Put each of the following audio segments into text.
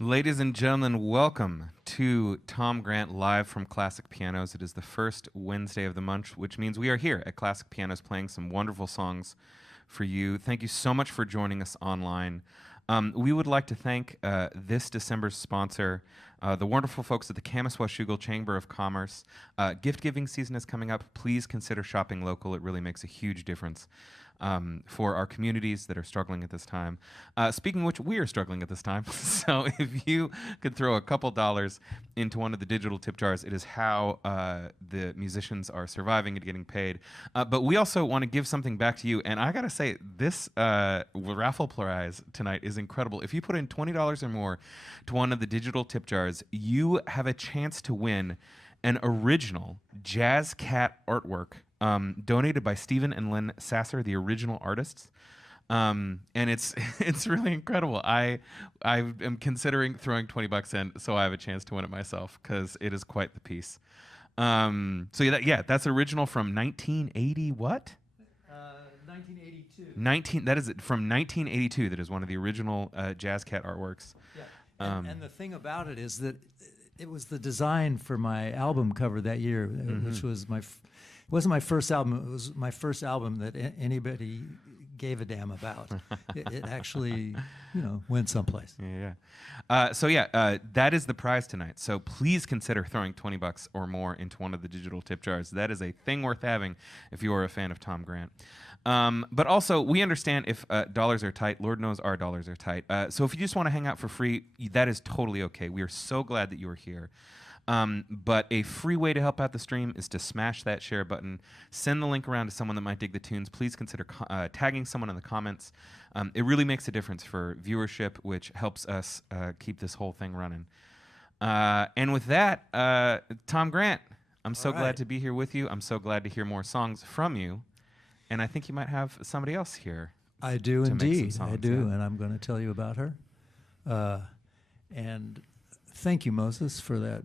Ladies and gentlemen, welcome to Tom Grant live from Classic Pianos. It is the first Wednesday of the month, which means we are here at Classic Pianos playing some wonderful songs for you. Thank you so much for joining us online. We would like to thank this December's sponsor, the wonderful folks at the Kaministwa Chamber of Commerce. Gift giving season is coming up. Please consider shopping local. It really makes a huge difference for our communities that are struggling at this time. Speaking of which, we are struggling at this time. So if you could throw a couple dollars into one of the digital tip jars, it is how the musicians are surviving and getting paid. But we also want to give something back to you. And I got to say, this raffle prize tonight is incredible. If you put in $20 or more to one of the digital tip jars, you have a chance to win an original Jazz Cat artwork donated by Stephen and Lynn Sasser, the original artists. And it's really incredible. I am considering throwing $20 in so I have a chance to win it myself because it is quite the piece. So that's original from 1980 what? 1982. That is from 1982. That is one of the original Jazz Cat artworks. Yeah. And the thing about it is that it was the design for my album cover that year, which was it wasn't my first album. It was my first album that anybody gave a damn about. It actually, went someplace. Yeah. That is the prize tonight. So please consider throwing $20 or more into one of the digital tip jars. That is a thing worth having if you are a fan of Tom Grant. But also, we understand if dollars are tight. Lord knows our dollars are tight. So if you just want to hang out for free, that is totally okay. We are so glad that you are here. But a free way to help out the stream is to smash that share button, send the link around to someone that might dig the tunes. Please consider tagging someone in the comments. It really makes a difference for viewership, which helps us keep this whole thing running. And with that, Tom Grant, I'm so glad to be here with you. I'm so glad to hear more songs from you. And I think you might have somebody else here. I do indeed. I do, and I'm going to tell you about her. And thank you, Moses, for that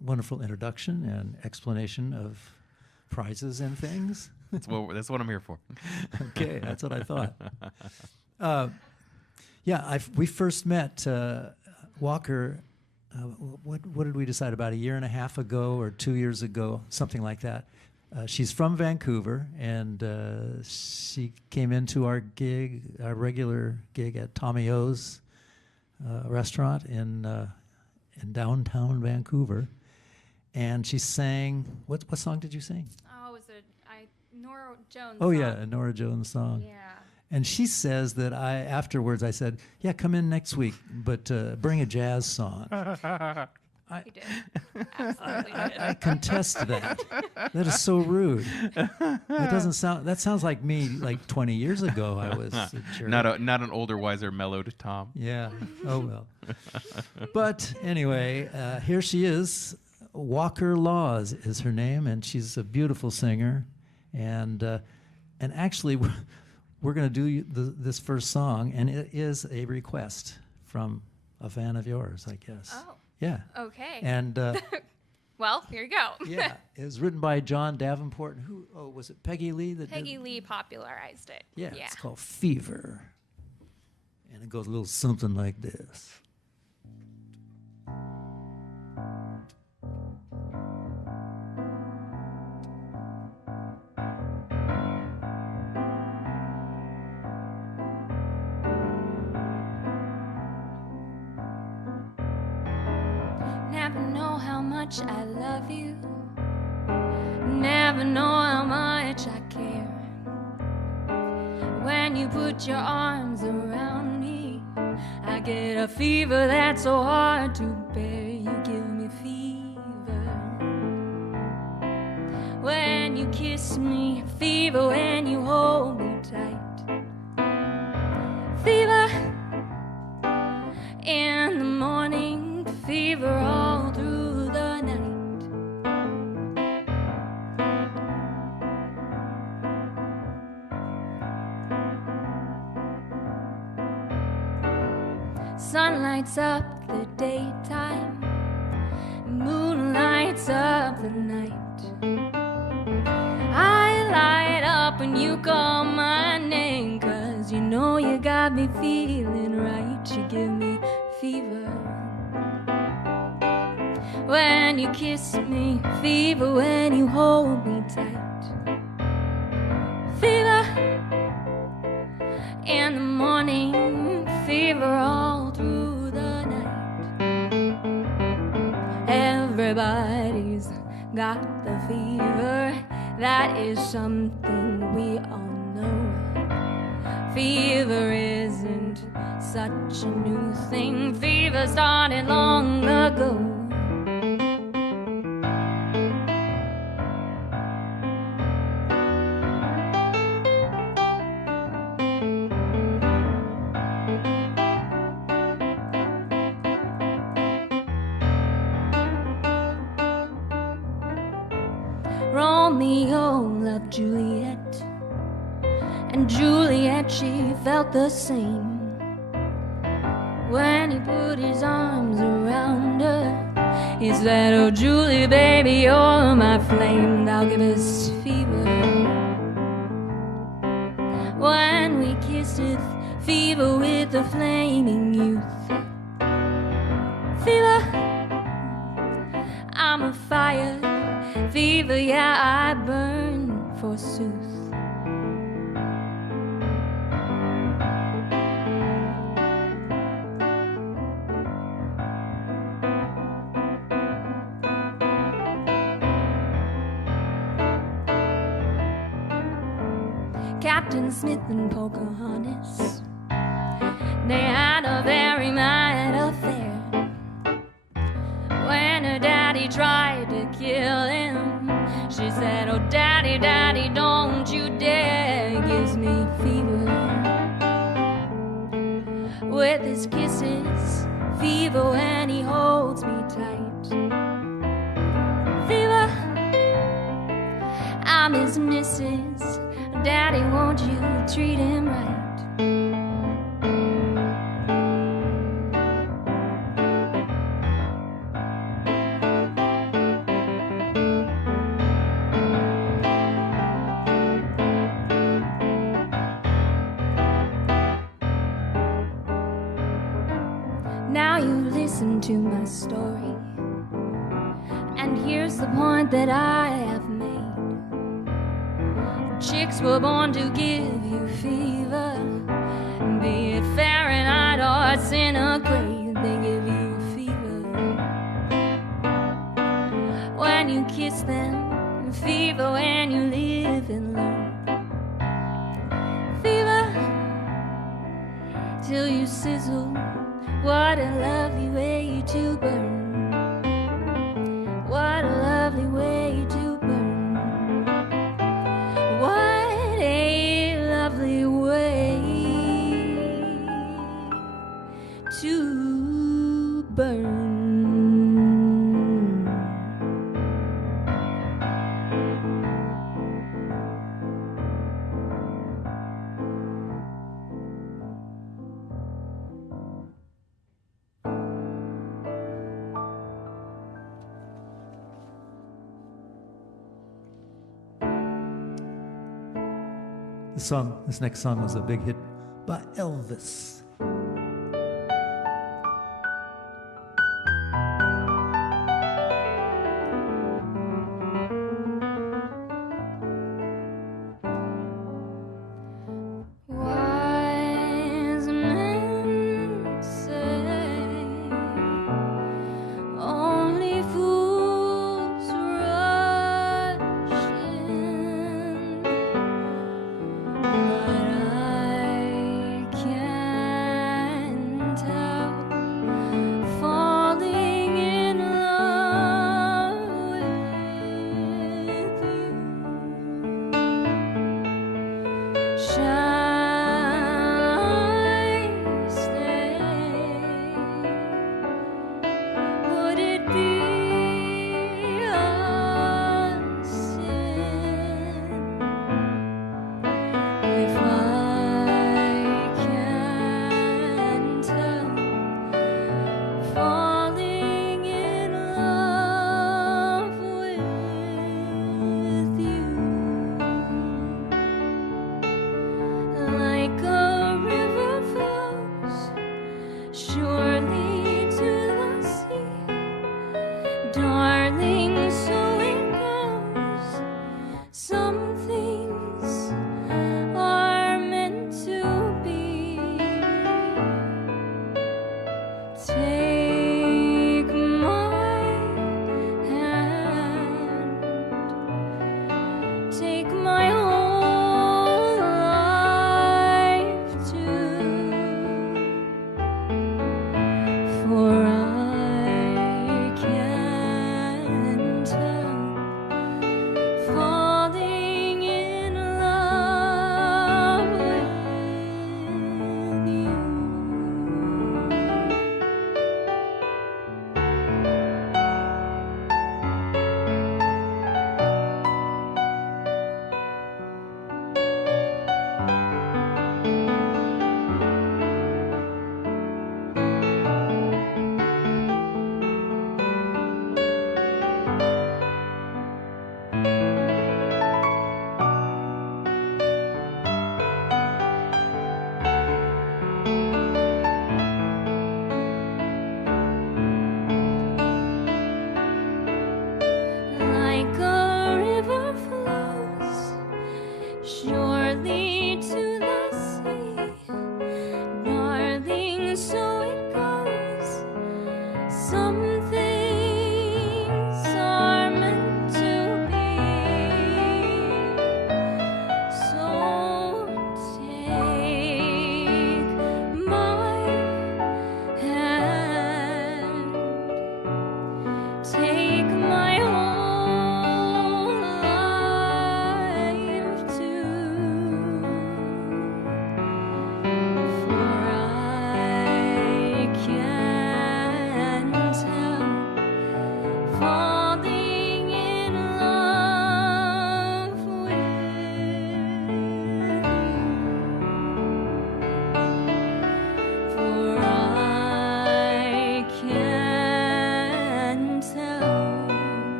wonderful introduction and explanation of prizes and things. That's what I'm here for. Okay, that's what I thought. We first met Walker. What did we decide about a year and a half ago or 2 years ago, something like that. She's from Vancouver, and she came into our regular gig at Tommy O's restaurant in downtown Vancouver, and she sang. What song did you sing? Oh, it was Nora Jones. Oh song. Yeah, a Nora Jones song. Yeah. And she says that afterwards I said, "Yeah, come in next week, but bring a jazz song." You did. Absolutely did. I contest that. That is so rude. That sounds like me. Like 20 years ago, I was a jerk. Not an older, wiser, mellowed Tom. Yeah. Oh well. But anyway, here she is. Walker Laws is her name, and she's a beautiful singer. And actually, we're going to do this first song, and it is a request from a fan of yours, I guess. Oh. Yeah. Okay. And well, here you go. yeah, it was written by John Davenport. Was it Peggy Lee? Peggy Lee popularized it. Yeah, it's called Fever. And it goes a little something like this. Never know how much I love you. Never know how much I care. When you put your arms around me, I get a fever that's so hard to bear. You give me fever when you kiss me, fever when you hold me tight, fever in the morning, fever all through the night. Sun lights up the daytime, moon lights up the night. I light up when you call my name, 'cause you know you got me feeling right. You give me fever when you kiss me, fever when you hold me tight, fever in the morning, fever all through the night. Everybody's got the fever, that is something we all know. Fever isn't such a new thing, fever started long ago. Romeo loved Juliet, and Juliet, she felt the same. When he put his arms around her, he said, oh Julie, baby, you're my flame, thou givest fever. When we kissed it, fever with the flaming youth. Fever, I'm a fire. Fever, yeah, I burn forsooth. Captain Smith and Pocahontas, they had a very mad affair. When her daddy tried to kill him, she said, oh daddy, daddy, don't you dare. He gives me fever with his kisses, fever when he holds me tight, fever, I'm his missus, daddy, won't you treat him right. Now you listen to my story, and here's the point that I have made. Chicks were born to give you fever, be it Fahrenheit or centigrade, they give you fever. When you kiss them, fever when you live and learn, fever till you sizzle. What a lovely way to burn. What a lovely way to burn. What a lovely way to burn. This next song was a big hit by Elvis. Wise men say only fools rush in, but I can't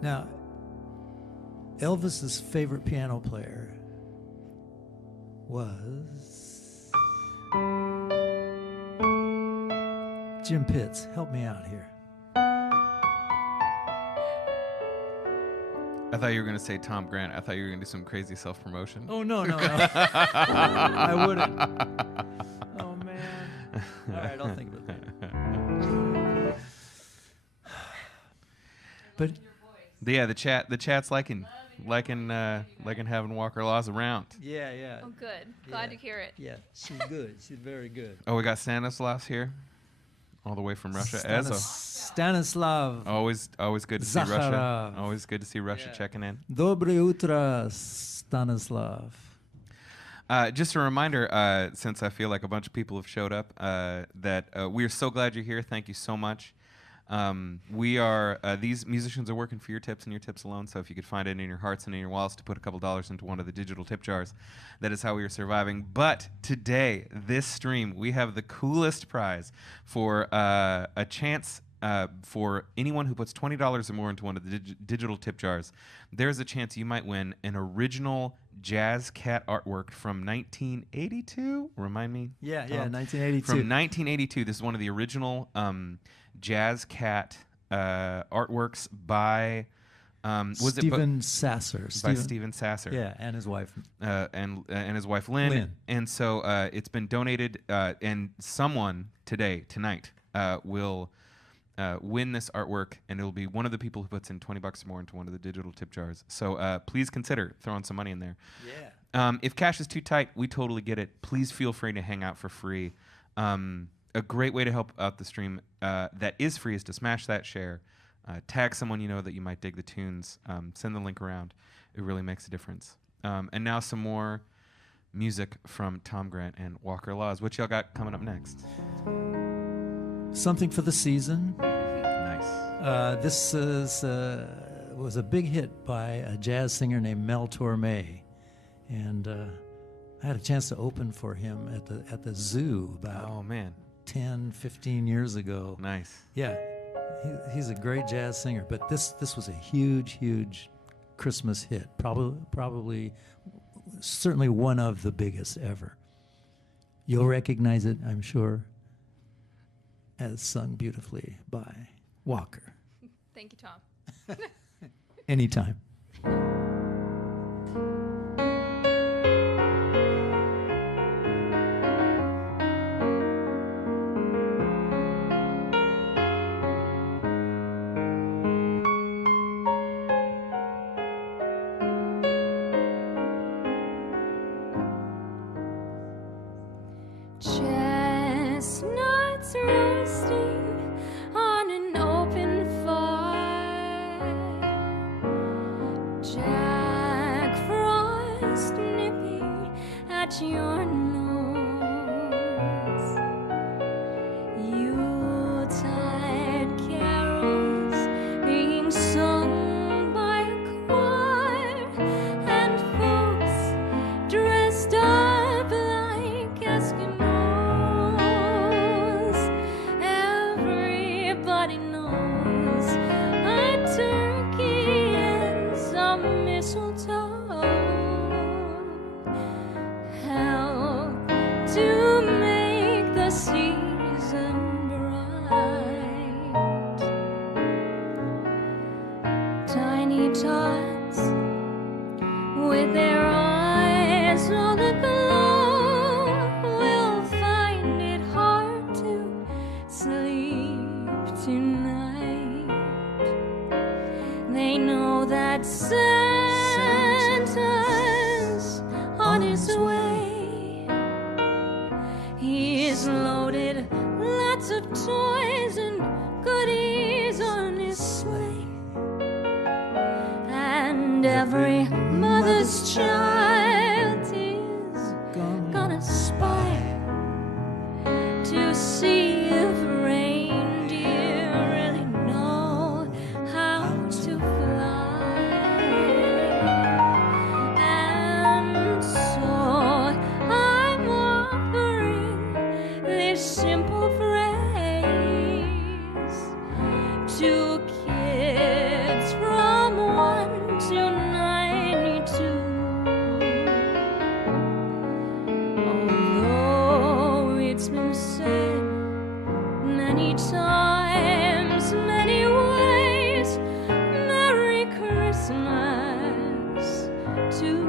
Now, Elvis's favorite piano player was Jim Pitts. Help me out here. I thought you were going to say Tom Grant. I thought you were going to do some crazy self-promotion. Oh, no. I wouldn't. Oh, man. All right, I'll think about that. But yeah, the chat's liking having Walker Laws around. yeah. Oh, good. Glad to hear it. Yeah, she's good. She's very good. Oh, we got Stanislaus here, all the way from Russia. Stanislav. Always good to see Russia. Zakharov. Always good to see Russia checking in. Доброе утро, Stanislav. Just a reminder, since I feel like a bunch of people have showed up, that we are so glad you're here. Thank you so much. These musicians are working for your tips and your tips alone, so if you could find it in your hearts and in your wallets to put a couple dollars into one of the digital tip jars, that is how we are surviving. But today, this stream, we have the coolest prize for a chance for anyone who puts $20 or more into one of the digital tip jars. There's a chance you might win an original Jazz Cat artwork from 1982. Remind me? Yeah, 1982. From 1982. This is one of the original Jazz Cat artworks by Stephen Sasser. By Stephen Sasser. Yeah, and his wife. And his wife Lynn. And so it's been donated, and someone tonight will win this artwork, and it'll be one of the people who puts in $20 or more into one of the digital tip jars. So please consider throwing some money in there. Yeah. If cash is too tight, we totally get it. Please feel free to hang out for free. A great way to help out the stream that is free is to smash that share, tag someone you know that you might dig the tunes, send the link around. It really makes a difference. And now some more music from Tom Grant and Walker Laws. What y'all got coming up next? Something for the season. Nice. This was a big hit by a jazz singer named Mel Torme, and I had a chance to open for him at the zoo about 10, 15 years ago. Nice. Yeah, he's a great jazz singer, but this was a huge Christmas hit. Probably, certainly one of the biggest ever. You'll recognize it, I'm sure, as sung beautifully by Walker. Thank you, Tom. Anytime. Chestnuts roasting on an open fire, Jack Frost nipping at your nose, Yuletide carols being sung by a choir, and folks dressed up like Eskimos. Everybody knows a turkey and some mistletoe help to make the season bright. Tiny tots with their eyes all aglow will find it hard to sleep tonight. They know that Santa's on his way. He's loaded lots of toys and goodies on his sleigh, and every mother's child is gonna spy to see if reindeer really know how to fly. And so I'm offering this simple phrase to kids from said many times, many ways, Merry Christmas to you.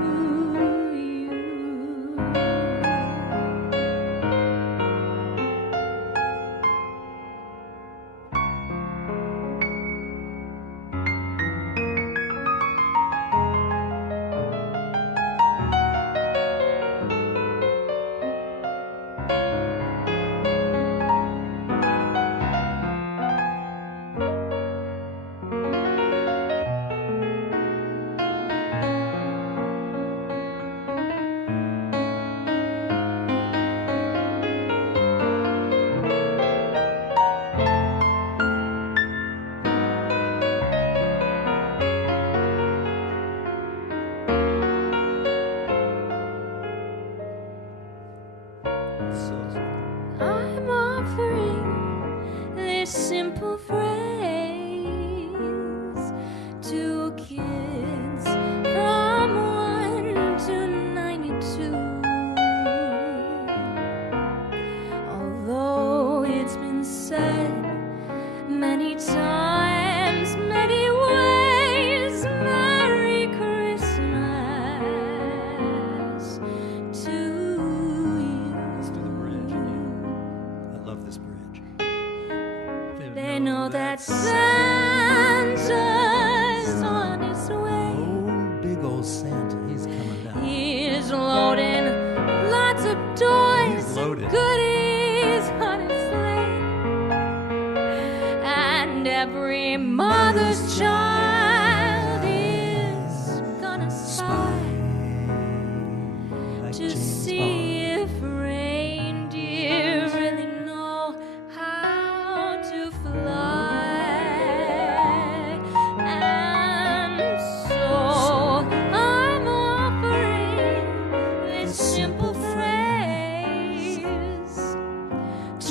I'm offering this simple phrase to kids from 1 to 92. Although it's been said many times, many ways, Merry Christmas to you. Let's do the bridge again. I love this bridge. They know that Santa's on his way. Oh, big old Santa, he's coming down. He's loading lots of toys, He's loaded. goodies on his sleigh. And every mother's child is gonna spy Like to James see if reindeer really know how to fly. And so I'm offering this simple phrase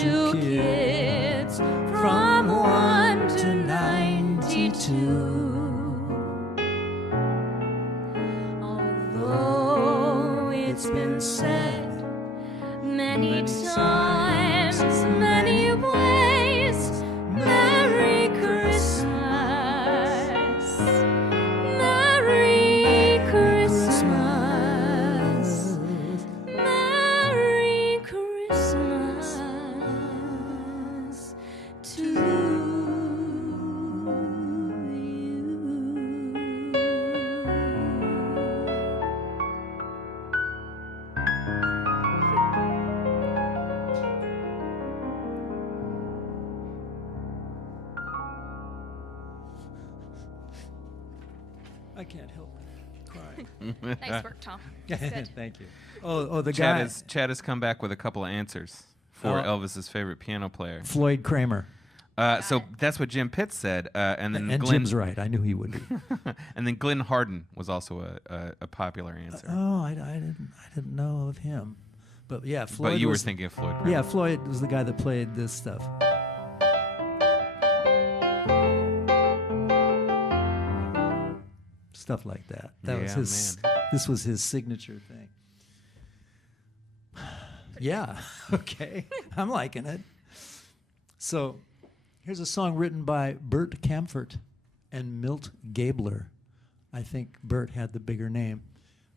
to kids from 1 to 92. Although it's been said many times, many ways, Merry Christmas, Merry Christmas, Merry Christmas to you. I can't help crying. Nice work, Tom. Good. Thank you. Oh, the Chad guy, has come back with a couple of answers for Oh. Elvis's favorite piano player. Floyd Kramer. So that's what Jim Pitts said, and then And Glenn Jim's right. I knew he would be. and then Glenn Harden was also a popular answer. Oh, I didn't know of him. But yeah, Floyd. But you were was- thinking of Floyd Kramer. Yeah, Floyd was the guy that played this stuff. Stuff like that. That was Yeah, his. man. This was his signature thing. Yeah. Okay. I'm liking it. So, here's a song written by Bert Camfort and Milt Gabler. I think Bert had the bigger name.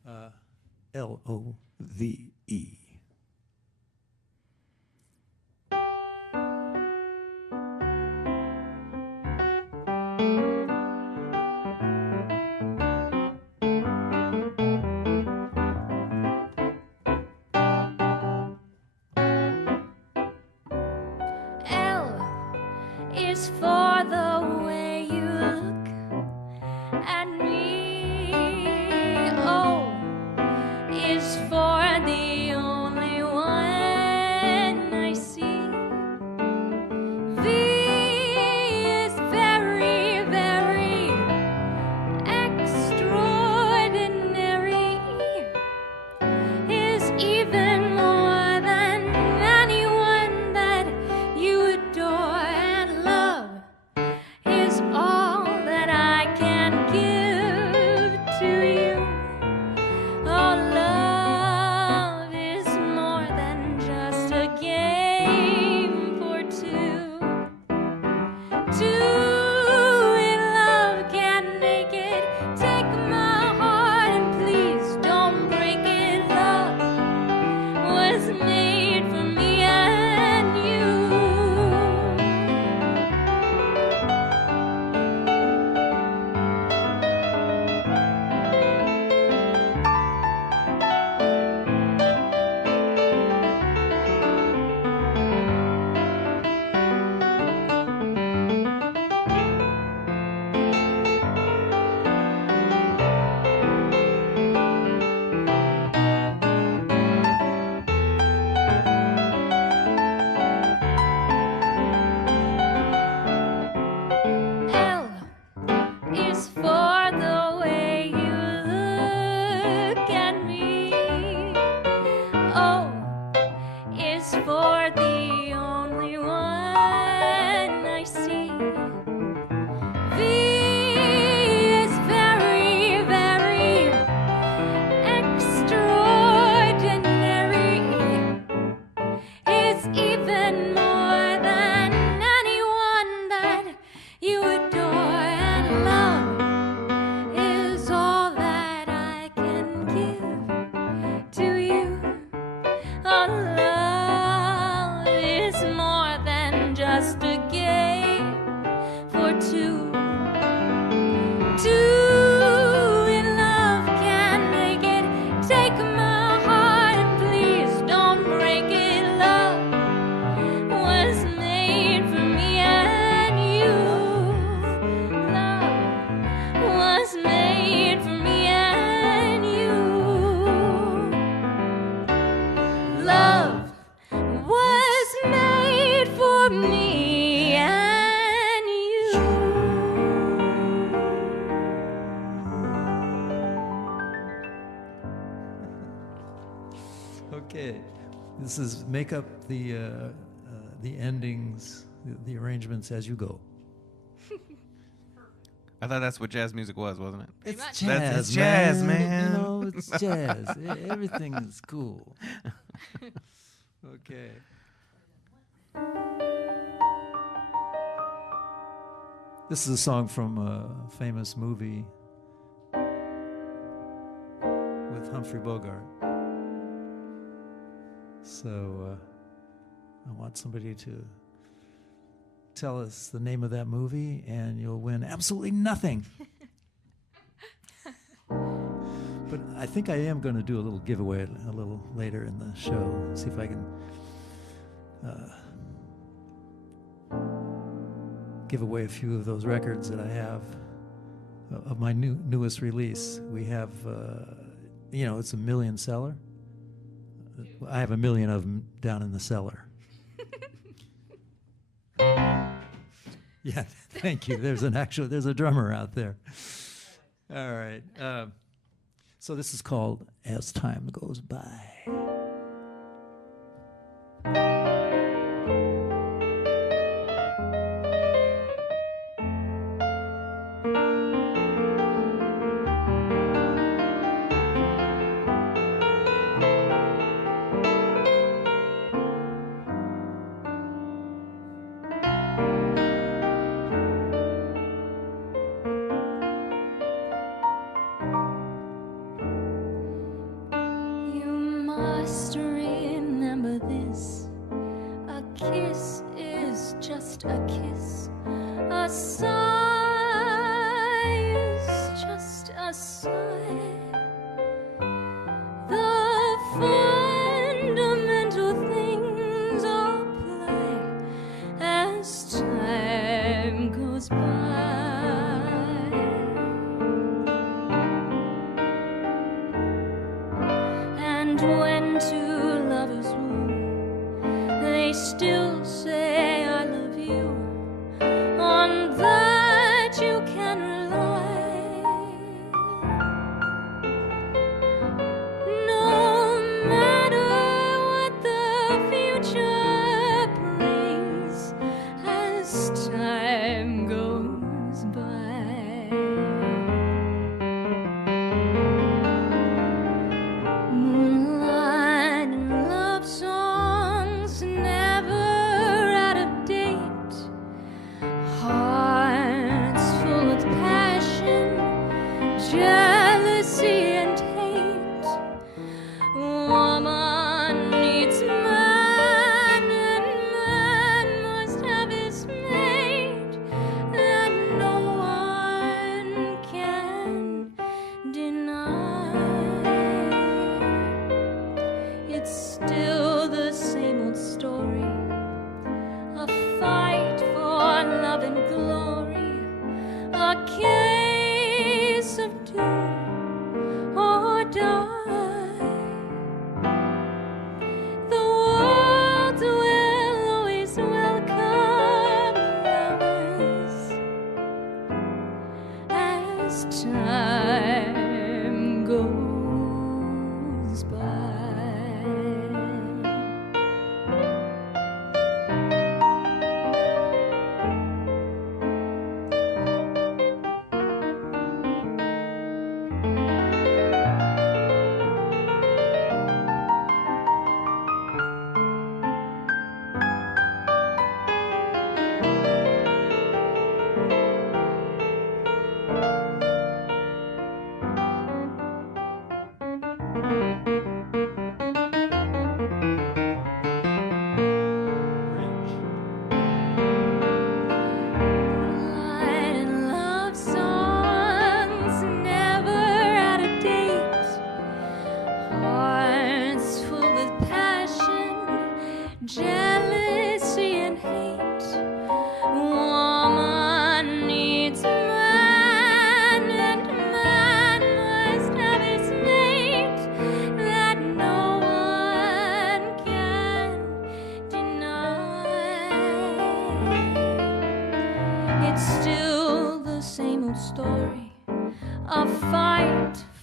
Love. L is for the way you look at me. O is for the only one I see. V is very, very extraordinary. Is even more than anyone that you adore and love. This is make up the endings, the arrangements as you go. I thought that's what jazz music was, wasn't it? It's That's- jazz, it's jazz, man. You know, it's jazz. Everything is cool. Okay. This is a song from a famous movie with Humphrey Bogart. So I want somebody to tell us the name of that movie, and you'll win absolutely nothing. But I think I am going to do a little giveaway a little later in the show. See if I can give away a few of those records that I have of my newest release. We have, it's a million seller. I have 1 million of them down in the cellar. Yeah, thank you. There's a drummer out there. All right. So this is called As Time Goes By.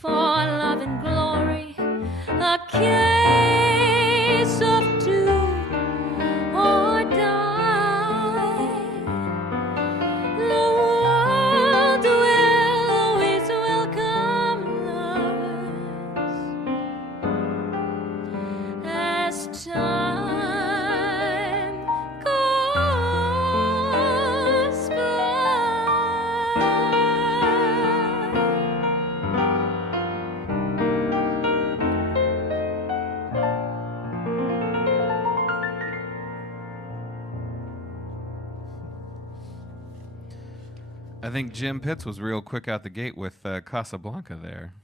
For love and glory, a case of I think Jim Pitts was real quick out the gate with Casablanca there.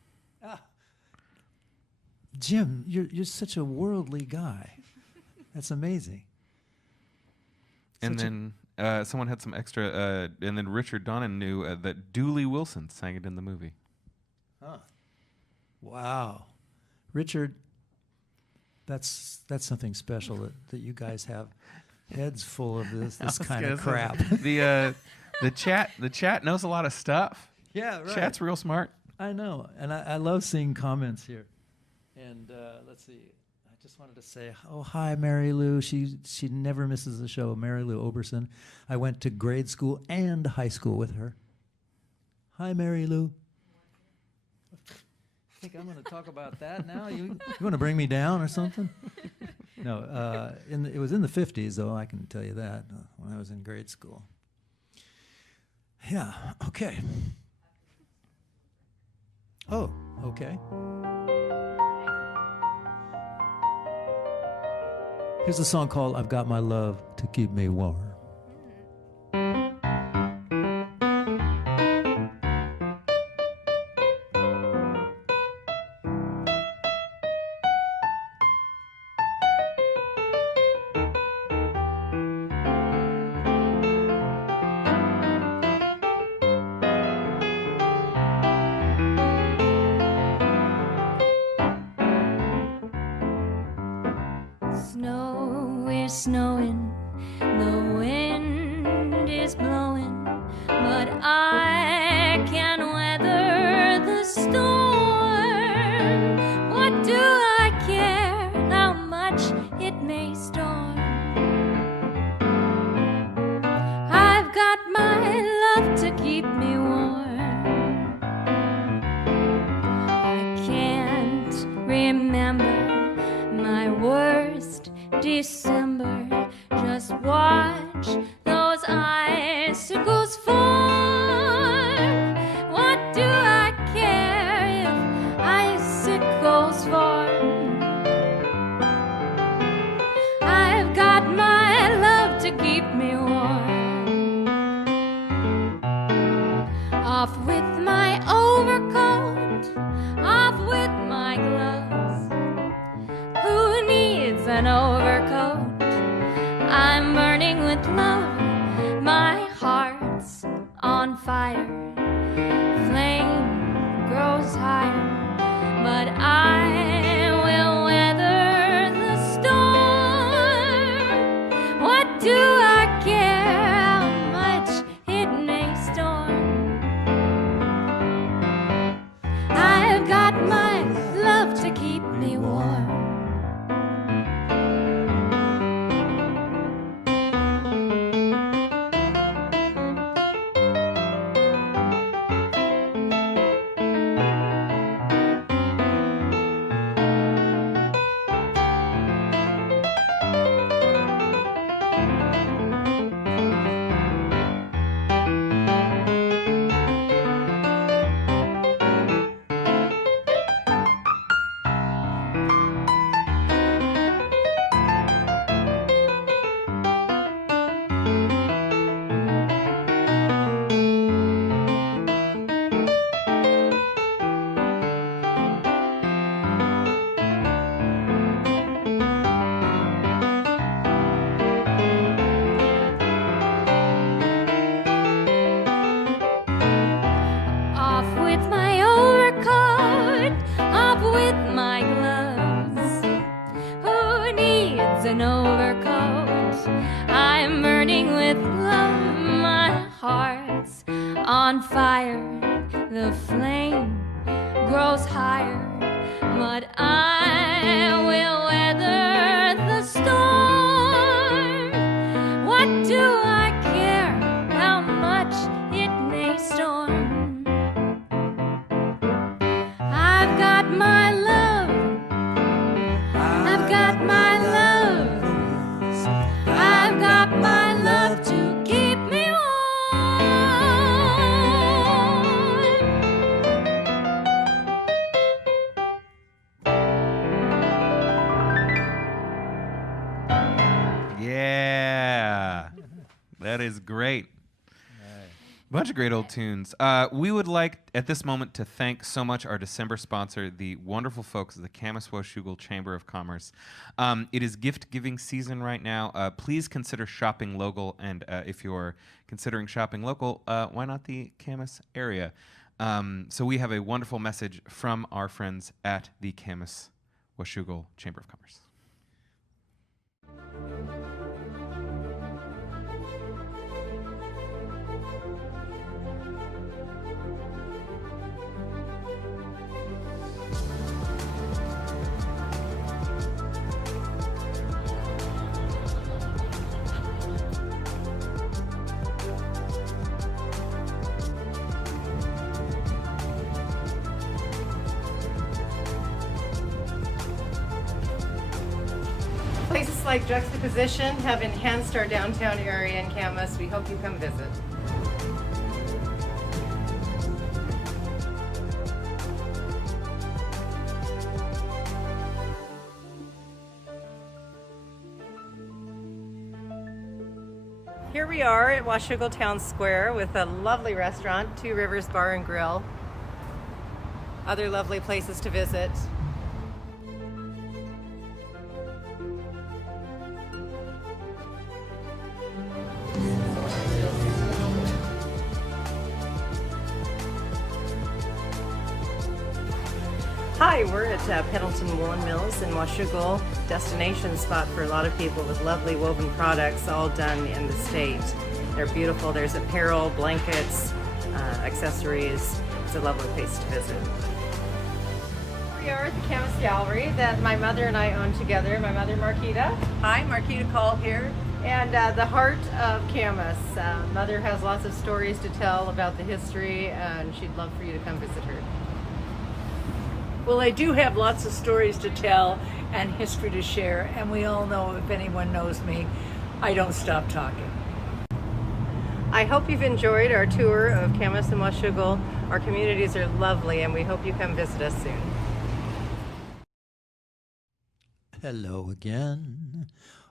Jim, you're such a worldly guy. That's amazing. And then someone had some extra, and then Richard Donnan knew that Dooley Wilson sang it in the movie. Huh. Wow. Richard, that's something special that you guys have heads full of this kind of crap. The chat knows a lot of stuff. Yeah, right. Chat's real smart. I know, and I love seeing comments here. And let's see, I just wanted to say, oh, hi, Mary Lou. She never misses the show, Mary Lou Oberson. I went to grade school and high school with her. Hi, Mary Lou. I think I'm going to talk about that now. You want to bring me down or something? No, it was in the 50s, though, I can tell you that, when I was in grade school. Yeah, okay. Oh, okay. Here's a song called I've Got My Love to Keep Me Warm. Snowing, the wind is blowing, but I can weather the storm. What do I care how much it may storm? I've got my love to keep me warm. I can't remember my worst December, just watch those icicles form. What do I care if icicles form? I've got my love to keep me warm. Off with my overcoat, off with my gloves. Who needs an overcoat? I'm burning with love. My heart's on fire. Flame grows higher, but I will weather the storm. What do I care how much it may storm? I've got my love to keep me warm. An overcoat. I'm burning with love. My heart's on fire. The flame grows higher, but I will weather the storm. What do I care how much it may storm? I've got my love. I've got my love. I've got my love to keep me Yeah, that is great. Bunch of great old tunes. We would like, at this moment, to thank so much our December sponsor, the wonderful folks at the Kamis-Washougal Chamber of Commerce. It is gift-giving season right now. Please consider shopping local, and if you're considering shopping local, why not the Kamis area? So we have a wonderful message from our friends at the Kamis-Washougal Chamber of Commerce. Places like Juxtaposition have enhanced our downtown area in Kamis. We hope you come visit. Here we are at Washougal Town Square with a lovely restaurant, Two Rivers Bar and Grill. Other lovely places to visit. Hi, we're at Pendleton Woolen Mills in Washougal, destination spot for a lot of people with lovely woven products all done in the state. They're beautiful. There's apparel, blankets, accessories. It's a lovely place to visit. We are at the Kamis Gallery that my mother and I own together. My mother, Marquita. Hi, Marquita Call here. And the heart of Kamis. Mother has lots of stories to tell about the history, and she'd love for you to come visit her. Well, I do have lots of stories to tell and history to share, and we all know, if anyone knows me, I don't stop talking. I hope you've enjoyed our tour of Kamis and Washougal. Our communities are lovely, and we hope you come visit us soon. Hello again.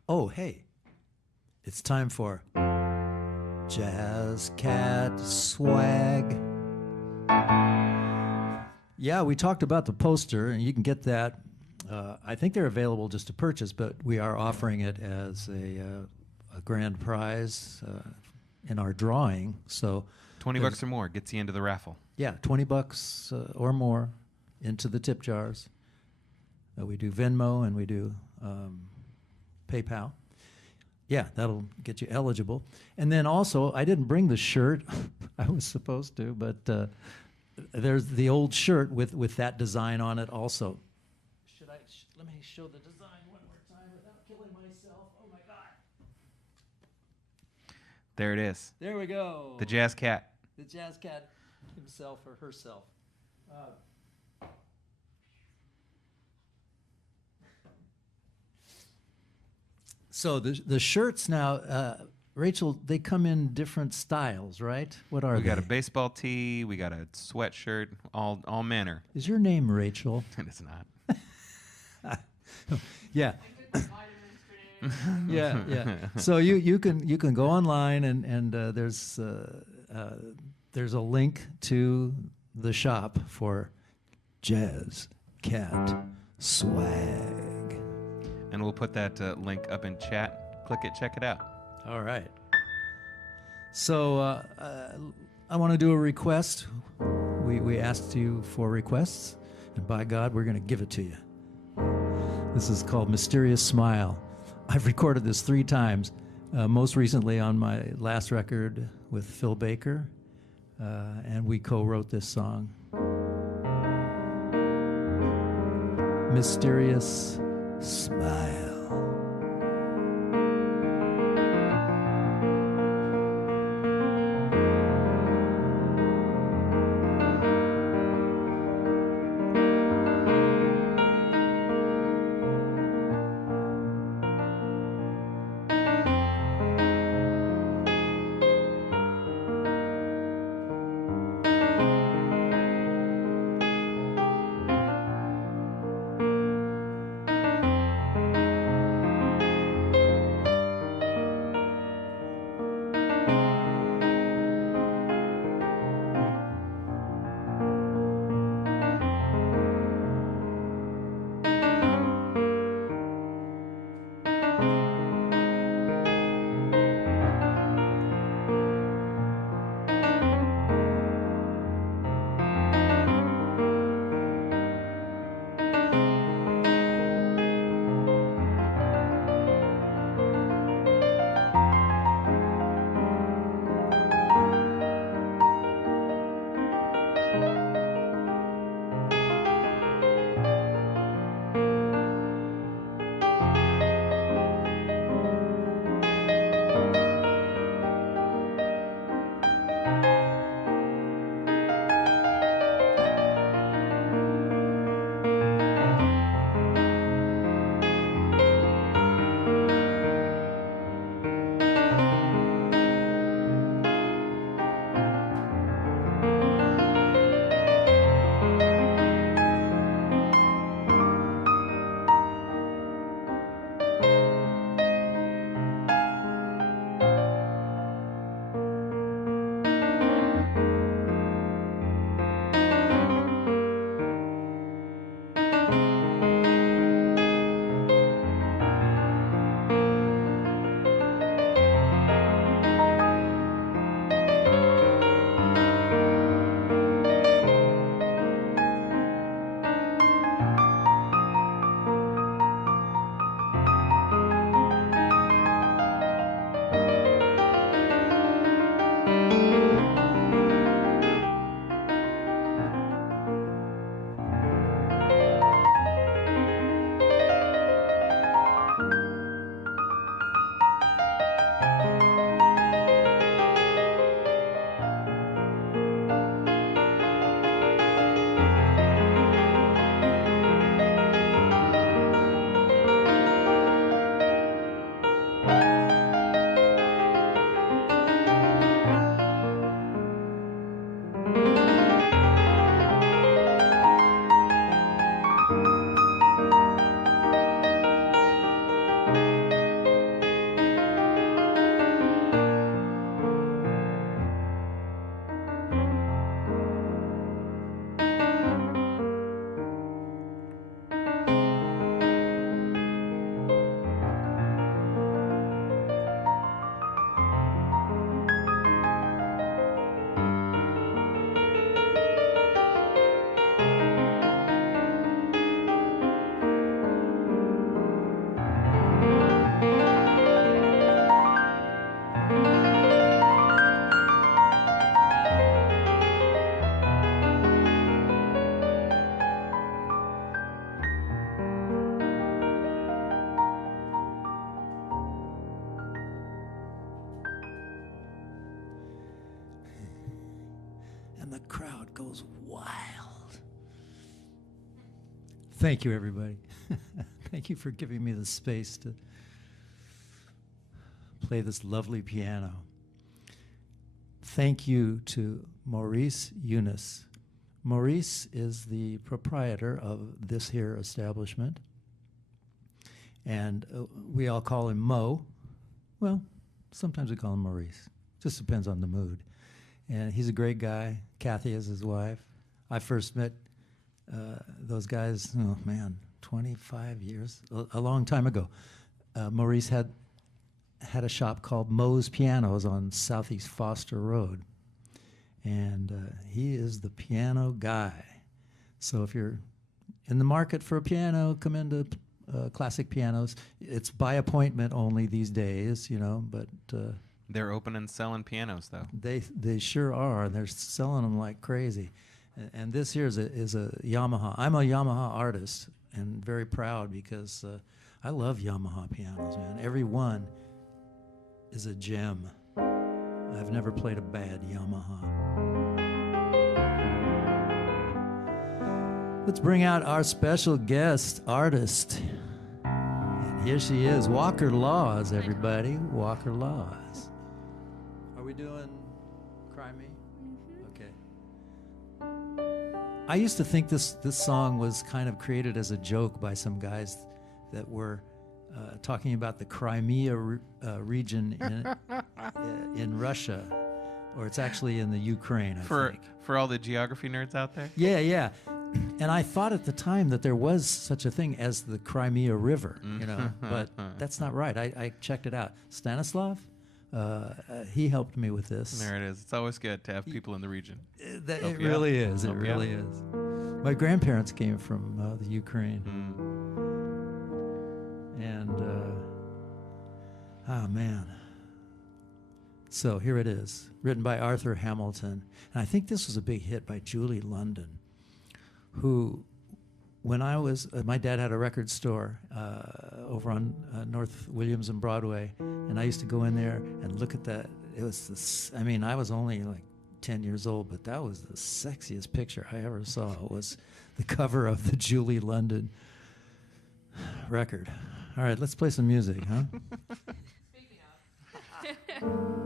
Oh, hey, it's time for Jazz Cat Swag. Yeah, we talked about the poster, and you can get that. I think they're available just to purchase, but we are offering it as a grand prize in our drawing. So $20 or more gets you into the raffle. Yeah, $20 or more into the tip jars. We do Venmo and we do PayPal. Yeah, that'll get you eligible. And then also, I didn't bring the shirt. I was supposed to, but there's the old shirt with that design on it also. Let me show the design one more time without killing myself. Oh my God. There it is. There we go. The Jazz Cat. The Jazz Cat himself or herself. So the shirts now, Rachel, they come in different styles, right? What are they? We got a baseball tee. We got a sweatshirt. All manner. Is your name Rachel? It's not. Yeah. Yeah. So you can go online and there's a link to the shop for Jazz Cat Swag. And we'll put that link up in chat. Click it, check it out. All right. So I want to do a request. We asked you for requests, and by God, we're going to give it to you. This is called Mysterious Smile. I've recorded this 3 times, most recently on my last record with Phil Baker, and we co-wrote this song. Mysterious Smile. crowd goes wild. Thank you, everybody. Thank you for giving me the space to play this lovely piano. Thank you to Maurice Eunice. Maurice is the proprietor of this here establishment, and we all call him Mo. Well, sometimes we call him Maurice. Just depends on the mood. And he's a great guy. Kathy is his wife. I first met those guys, 25 years, a long time ago. Maurice had a shop called Mo's Pianos on Southeast Foster Road. And he is the piano guy. So if you're in the market for a piano, come into Classic Pianos. It's by appointment only these days, but... They're open and selling pianos, though. They sure are. They're selling them like crazy. And this here is a Yamaha. I'm a Yamaha artist and very proud because I love Yamaha pianos, man. Every one is a gem. I've never played a bad Yamaha. Let's bring out our special guest artist. And here she is, Walker Laws, everybody. Walker Laws. Are we doing Cry Me? Okay. I used to think this song was kind of created as a joke by some guys that were talking about the Crimea region in Russia, or it's actually in the Ukraine, I think. For all the geography nerds out there? Yeah. And I thought at the time that there was such a thing as the Crimea River, but that's not right. I checked it out. Stanislav, he helped me with this. There it is. It's always good to have people in the region. It really is. It really is. My grandparents came from the Ukraine. And, oh man. So here it is, written by Arthur Hamilton. And I think this was a big hit by Julie London, who, when I was, my dad had a record store over on North Williams and Broadway, and I used to go in there and look at that. It was this, I was only like 10 years old, but that was the sexiest picture I ever saw. It was the cover of the Julie London record. All right, let's play some music, huh? Speaking of.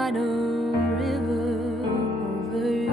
ride a river over you.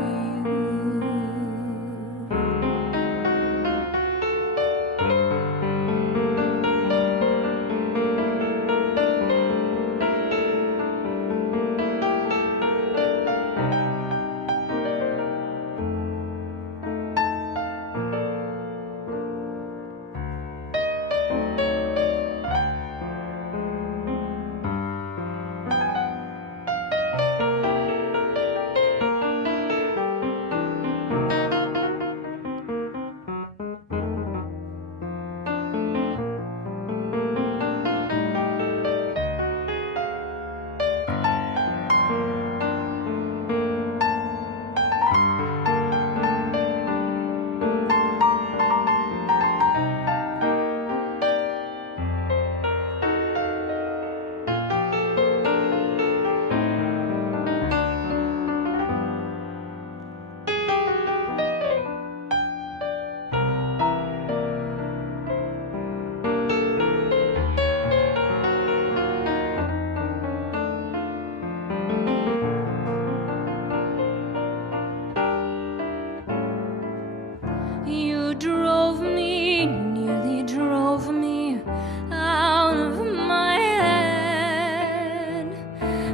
You drove me, nearly drove me out of my head,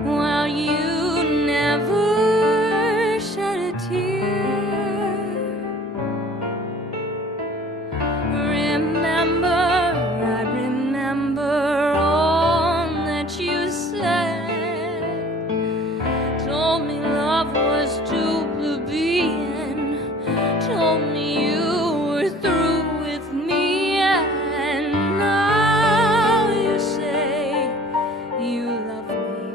while you never shed a tear. Remember, I remember all that you said. Told me love was too plebeian. Told me you were through with me, and now you say you love me.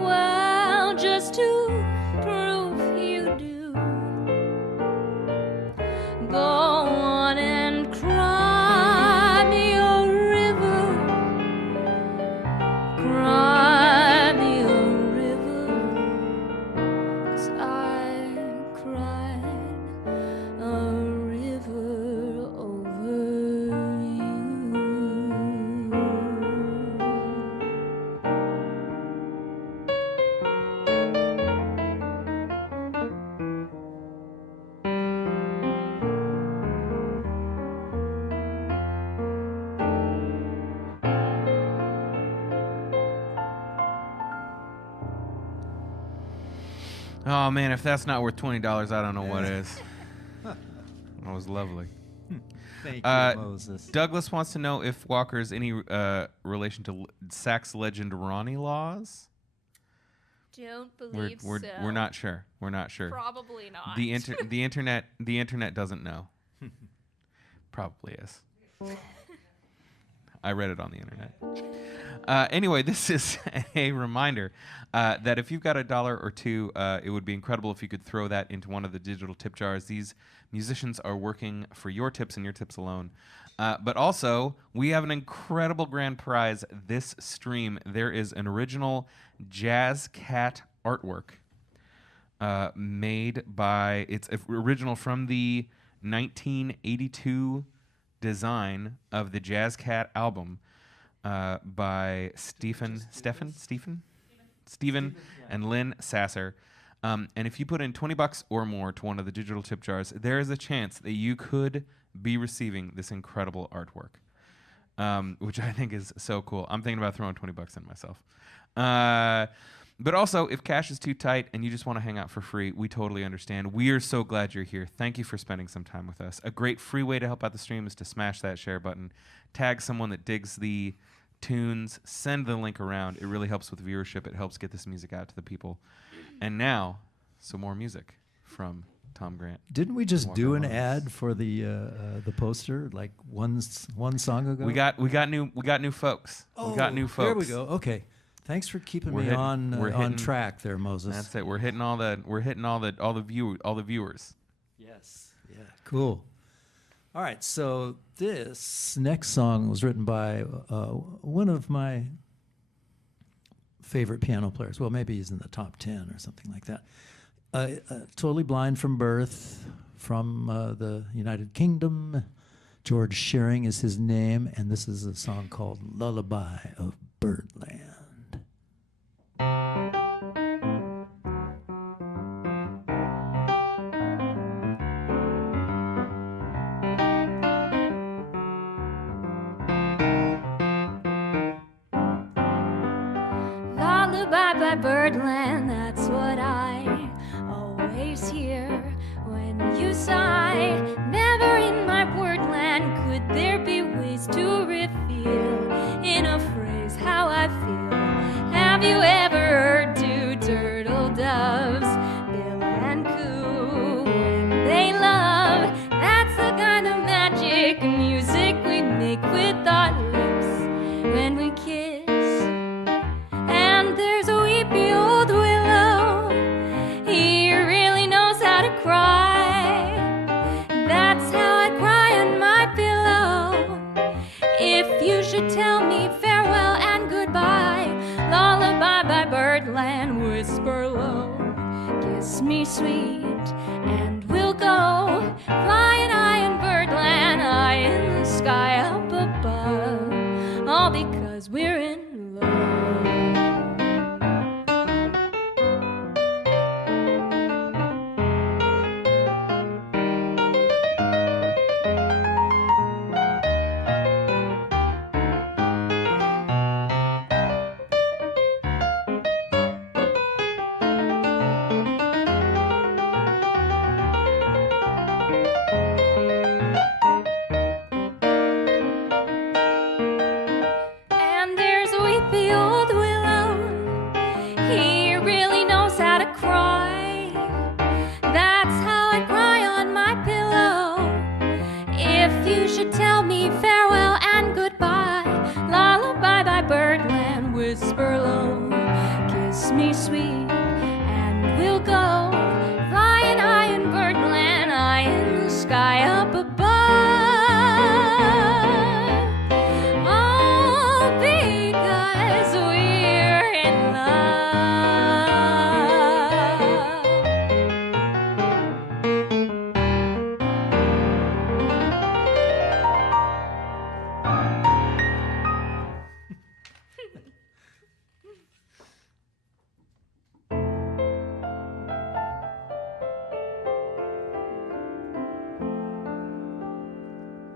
Well, just to prove you do, go on and cry me a river, cry me a river, 'cause I cried a river over you. Oh man, if that's not worth $20, I don't know what is. That was lovely. Thank you, Moses. Douglas wants to know if Walker is any relation to sax legend Ronnie Laws. Don't believe so. We're not sure. We're not sure. Probably not. The internet doesn't know. Probably is. I read it on the internet. Anyway, this is a reminder that if you've got $1 or $2, it would be incredible if you could throw that into one of the digital tip jars. These musicians are working for your tips and your tips alone. But also, we have an incredible grand prize this stream. There is an original Jazz Cat artwork made by, it's original from the 1982 design of the Jazz Cat album by Stephen and Lynn Sasser. And if you put in $20 or more to one of the digital tip jars, there is a chance that you could be receiving this incredible artwork, which I think is so cool. I'm thinking about throwing $20 in myself. But also, if cash is too tight and you just want to hang out for free, we totally understand. We are so glad you're here. Thank you for spending some time with us. A great free way to help out the stream is to smash that share button, tag someone that digs the tunes, send the link around. It really helps with viewership. It helps get this music out to the people. And now, some more music from Tom Grant. Didn't we just do an ad for the poster like one song ago? We got new folks. Oh, we got new folks. There we go. Okay. Thanks for keeping me on track there, Moses. That's it. We're hitting all the viewers. Yes. Yeah. Cool. All right. So this next song was written by one of my favorite piano players. Well, maybe he's in the top 10 or something like that. Totally blind from birth, from the United Kingdom. George Shearing is his name, and this is a song called Lullaby of Birdland. Lullaby by Birdland, that's what I always hear when you sigh. Never in my wordland could there be ways to reveal in a phrase how I feel. Have you ever heard two turtle doves bill and coo when they love? That's the kind of magic music we make with our lips when we kiss. And there's a weepy old willow, he really knows how to cry. That's how I cry on my pillow. If you should tell me farewell and goodbye, lullaby by Birdland, whisper low, kiss me sweet, and we'll go flying high in Birdland, high in the sky up above, all because we're in love. Whisper low, kiss me sweet, and we'll go flying high in Birdland, high in the sky up above, all because we're in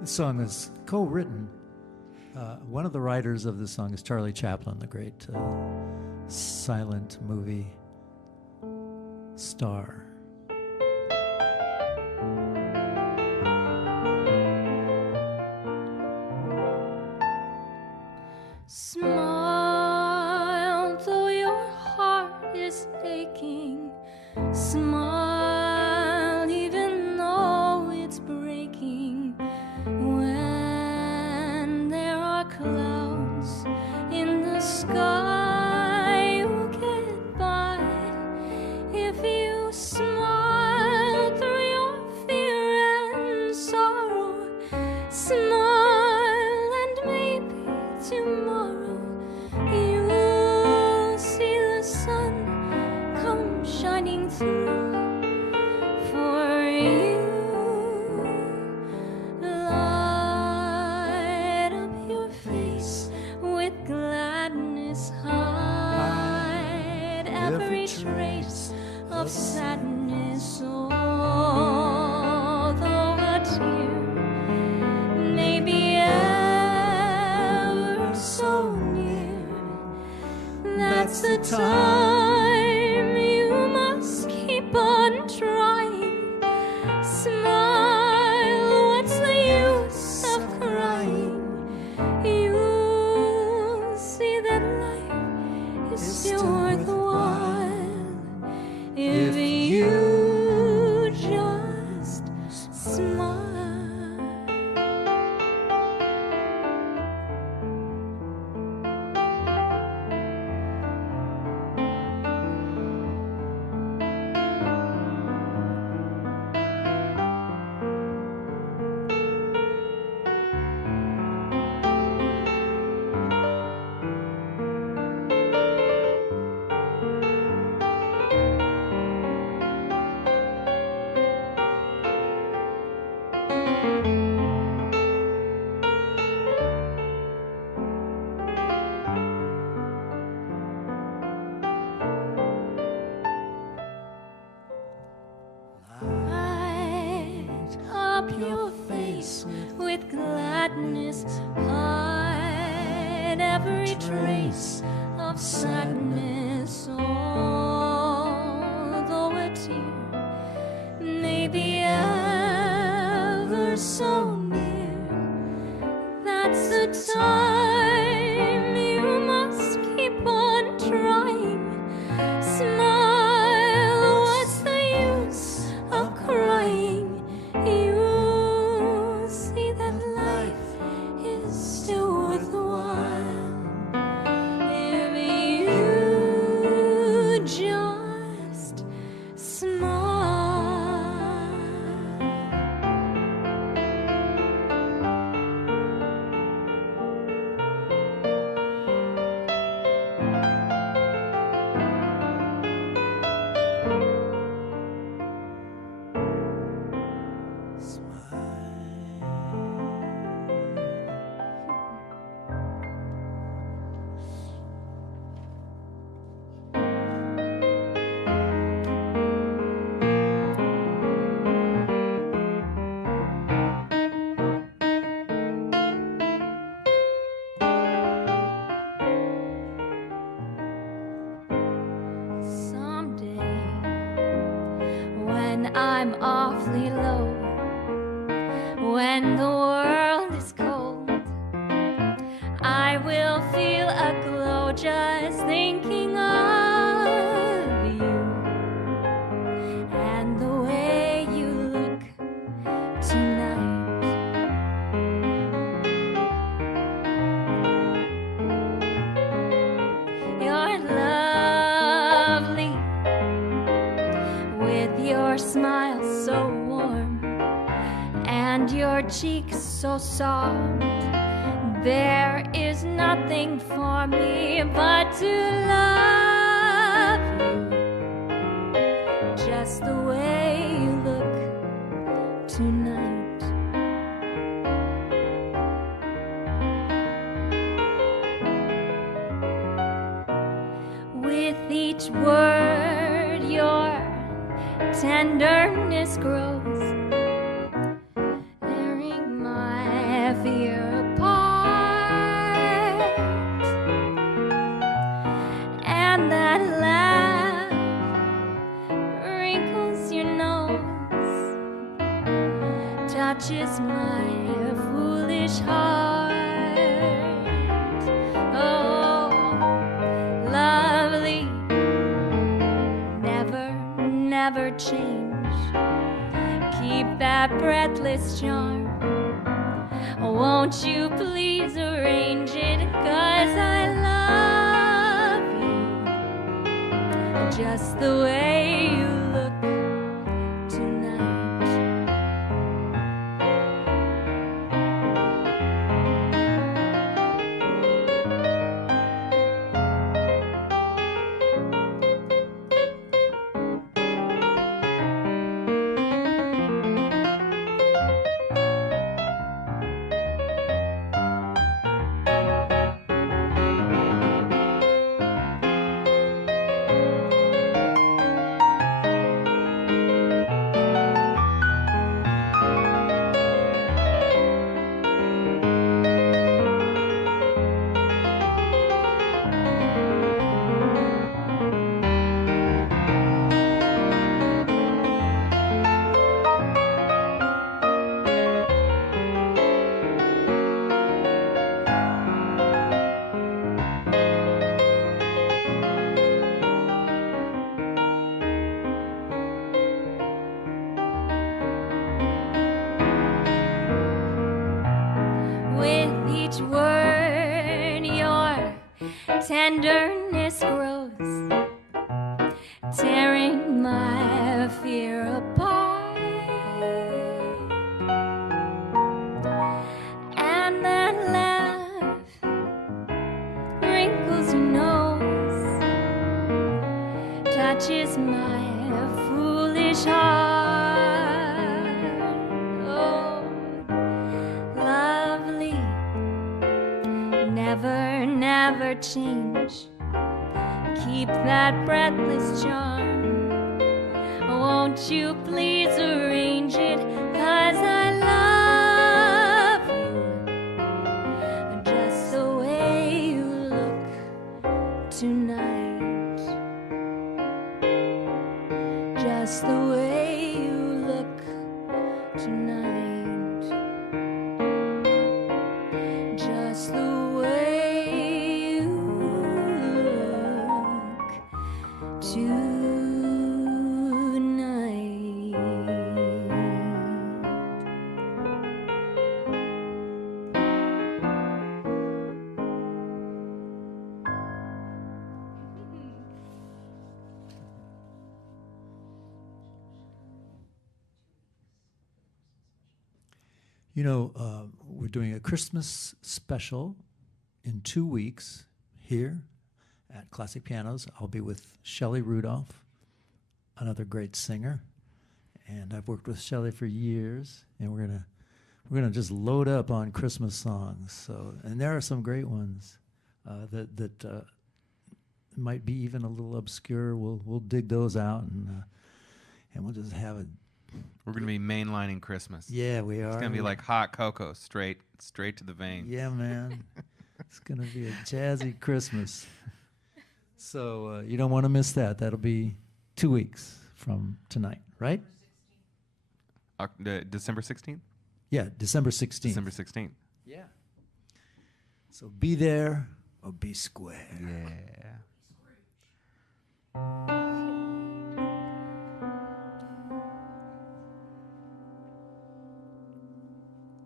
This song is co-written. One of the writers of this song is Charlie Chaplin, the great silent movie star. Smile, though your heart is aching. Smile, even though it's breaking. When there are clouds in the sky, you'll get by. If you smile through your fear and sorrow, smile, and maybe tomorrow you'll see the sun come shining through for you. Light up your face with gladness, hide every trace of sadness, although a tear may be ever so near. That's the time you must keep on trying. Smile, what's the use of crying? You'll see that life is still worthwhile if you just smile. sadness, hide every trace of sadness, although a tear may be ever so near. That's the time you must keep on trying. Smile, what's the use of crying? You see that life is still worthwhile if you just smile. Someday, when I'm awfully low, when the world is cold, I will feel a glow just thinking of you and the way you look tonight. You're lovely with your smile so warm and your cheeks so soft. There is nothing for me but to love you just the way you look tonight. With each word, your tenderness grows, tearing my fear apart. And that laugh wrinkles your nose, touches my foolish heart. Oh, lovely, never change. Keep that breathless charm. Won't you please arrange it? 'Cause I love you just the way you look tonight. With each word, your tenderness grows, tearing my fear apart. And that laugh wrinkles your nose, touches my foolish heart. Oh, lovely, never change. Keep that breathless charm. Won't you please arrange it? 'Cause I love you tonight. Just the way you look tonight. Just the way you look tonight. You know, we're doing a Christmas special in 2 weeks here at Classic Pianos. I'll be with Shelley Rudolph, another great singer, and I've worked with Shelley for years. And we're gonna just load up on Christmas songs. So, and there are some great ones that might be even a little obscure. We'll dig those out and we'll just have a. We're going to be mainlining Christmas. Yeah, we are. It's going to be like hot cocoa, straight to the vein. Yeah, man. It's going to be a jazzy Christmas. So you don't want to miss that. That'll be 2 weeks from tonight, right? December 16th? Yeah, December 16th. December 16th. Yeah. So be there or be square. Yeah.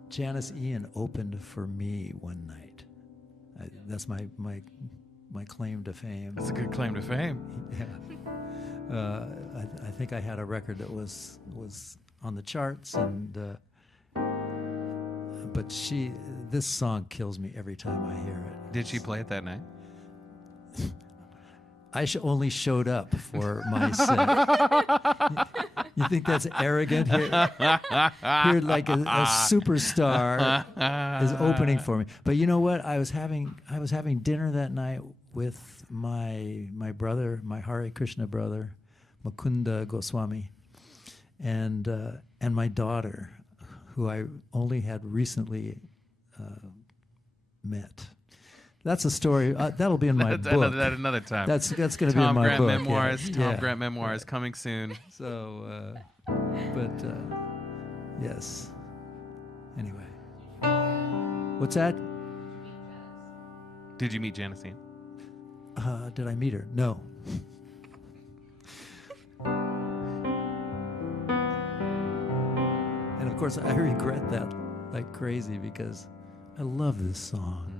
Janice Ian opened for me one night. That's my claim to fame. That's a good claim to fame. Yeah. I think I had a record that was on the charts, and but this song kills me every time I hear it. Did she play it that night? I only showed up for my set. You think that's arrogant? Here like a superstar is opening for me. But you know what? I was having dinner that night with my brother, my Hare Krishna brother, Mukunda Goswami, and my daughter, who I only had recently met. That's a story. That'll be in my book. Another time. That's going to be in my book. Memoirs. Yeah. Tom Grant memoirs coming soon. So, yes. Anyway, what's that? Did you meet Janice Ian? Did I meet her? No. And of course, I regret that like crazy because I love this song.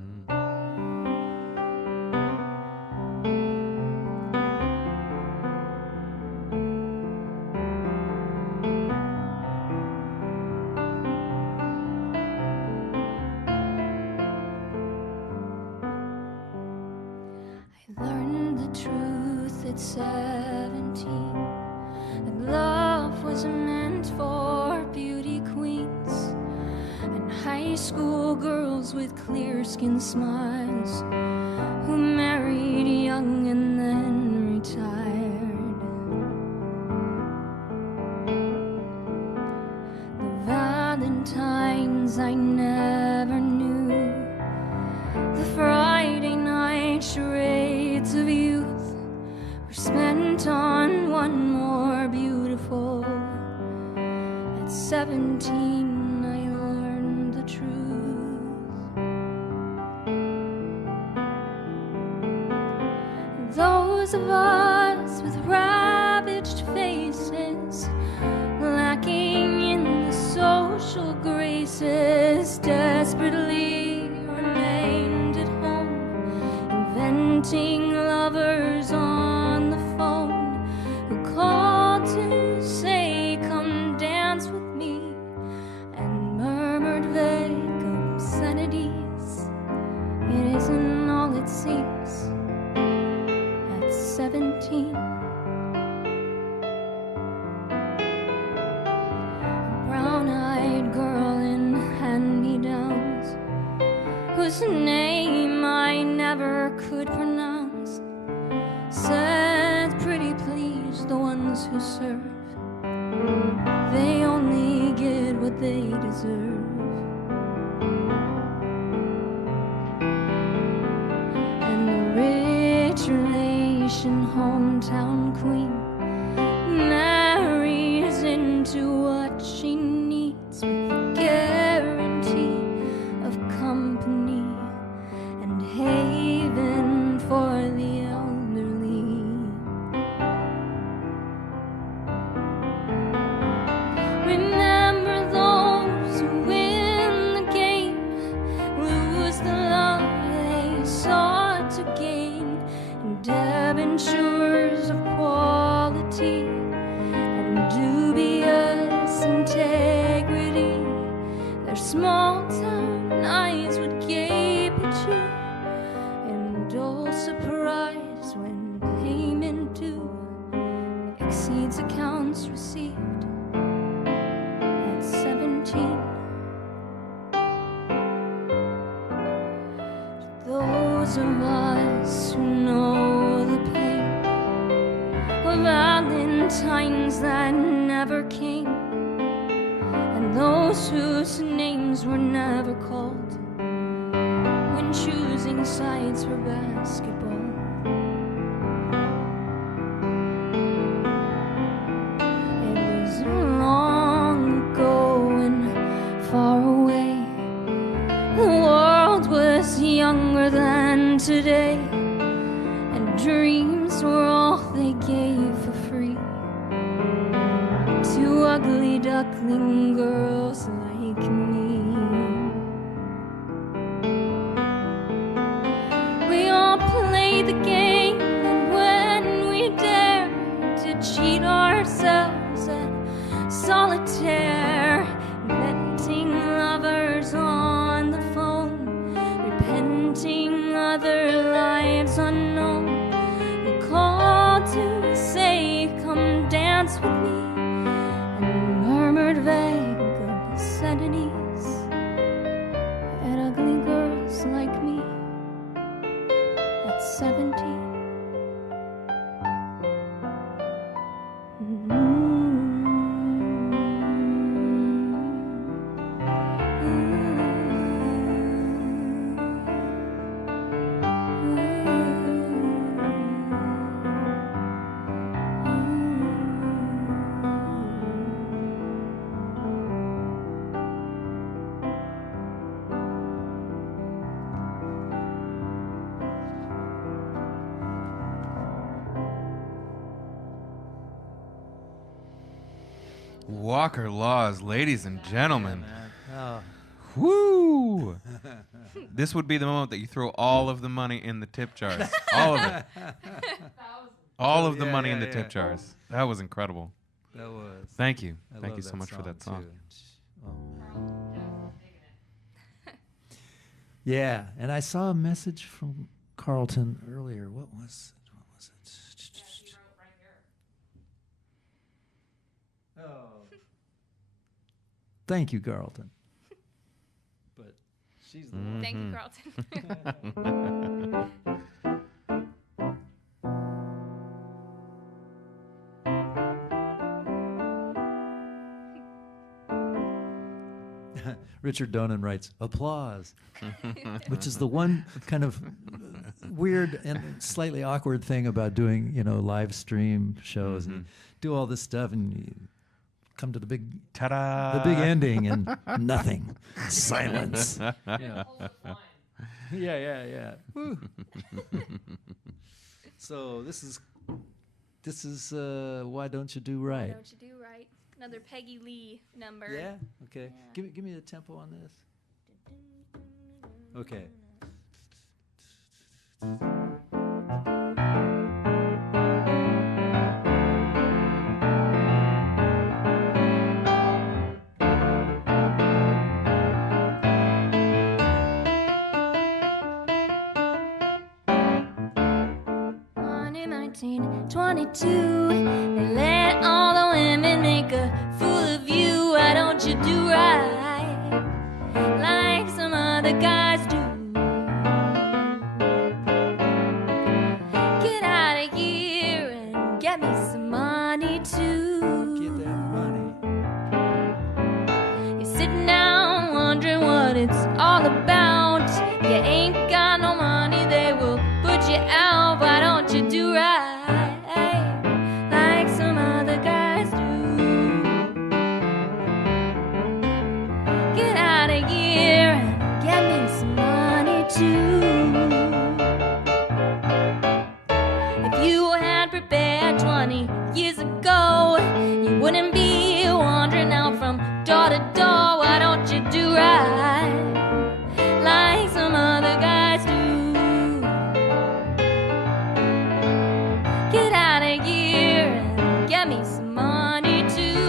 Learned the truth at 17, that love was meant for beauty queens and high school girls with clear-skinned smiles who married young and then retired. The Valentines I never knew, the Friday night charades of youth were spent on one more beautiful. At 17 I learned the truth. Those of us with ravaged faces, lacking in the social graces, desperately remained at home, inventing lovers on the phone who called to say, "Come dance with me," and murmured vague obscenities. It isn't all it seems. At 17, a brown-eyed girl in hand-me-downs, whose name I never could pronounce, said, "Pretty please, the ones who serve, they only get what they deserve." And the rich downtown queen marries into what she needs with a guarantee of company and haven for the elderly. Remember those who win the game, lose the love they sought to gain, and debentures of quality and dubious integrity. Their small town eyes would gape at you in dull surprise when payment due exceeds accounts received. At 17, those of us who know the pain of Valentines that never came, and those whose names were never called when choosing sides for basketball. It was long ago and far away. The world was younger than today, and dreams were all they gave for free to ugly duckling girls like me. We all played the game, and when we dared to cheat ourselves at solitaire, inventing lovers on the phone, repenting other lives unknown. We called to say, come dance with me, and murmured vague obscenities at ugly girls like me at 17. Walker Laws, ladies and gentlemen. Oh, Woo! This would be the moment that you throw all of the money in the tip jars. All of it. All of the money in the tip jars. That was incredible. that was. Thank you. I Thank love you so much for that song. too. Yeah, and I saw a message from Carlton earlier. What was it? Oh. Thank you, Carlton. But she's the one. Thank you, Carlton. Richard Donan writes, applause, which is the one kind of weird and slightly awkward thing about doing, live stream shows and do all this stuff and you come to the big Ta-da! the big ending and nothing, silence. Yeah. Woo. So this is Why Don't You Do Right? Why don't you do right? Another Peggy Lee number. Yeah. Okay. Yeah. Give me the tempo on this. Okay. On in 1922, they let all the women make a fool of you. Why don't you do right like some other guys do? Get out of here and get me some money too. Get that money. You're sitting down wondering what it's all about. You ain't got no money, they will put you out. Why don't you do right 20 years ago, you wouldn't be wandering out from door to door. Why don't you do right like some other guys do? Get out of here and get me some money too.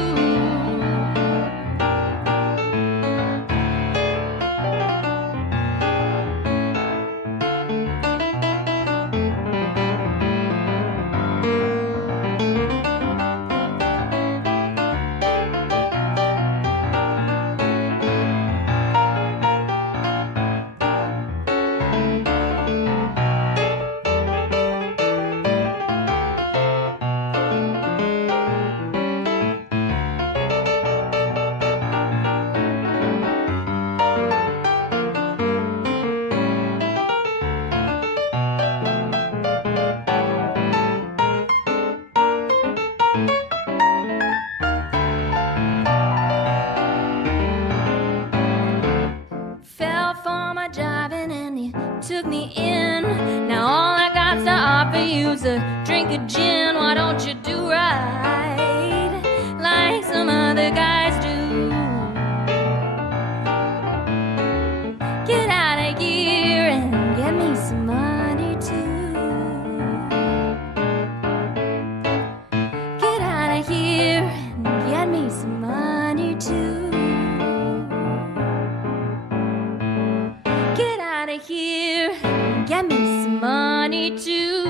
Fell for my driving and you took me in. Now all I got's to offer you's a drink of gin. Why don't you do right like some other guys do? Get out of here and get me some money too. Get out of here and get me some money too. Get out of here and get me some money too.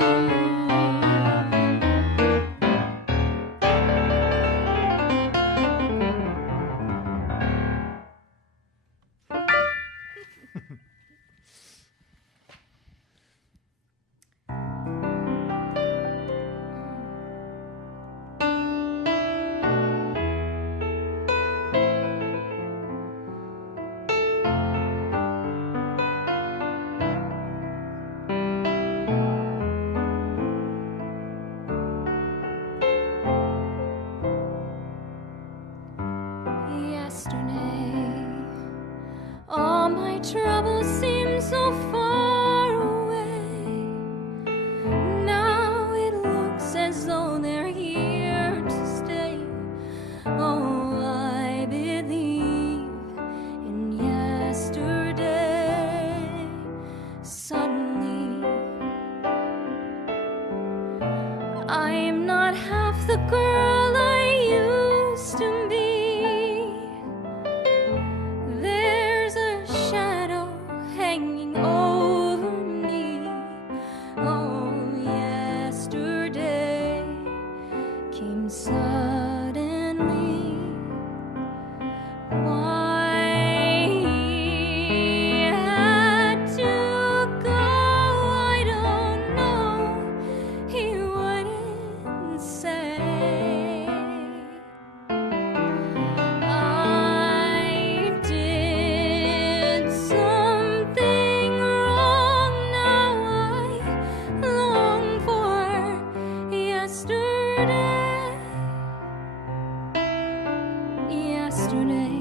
Yesterday, all my troubles seem so far away. Now it looks as though they're here to stay. Oh, I believe in yesterday. Suddenly, I'm not half the girl I used to be. There's a shadow hanging over me. Oh, yesterday came suddenly. Why he had to go, I don't know. He wouldn't say. I did something wrong. Now I long for yesterday. Yesterday,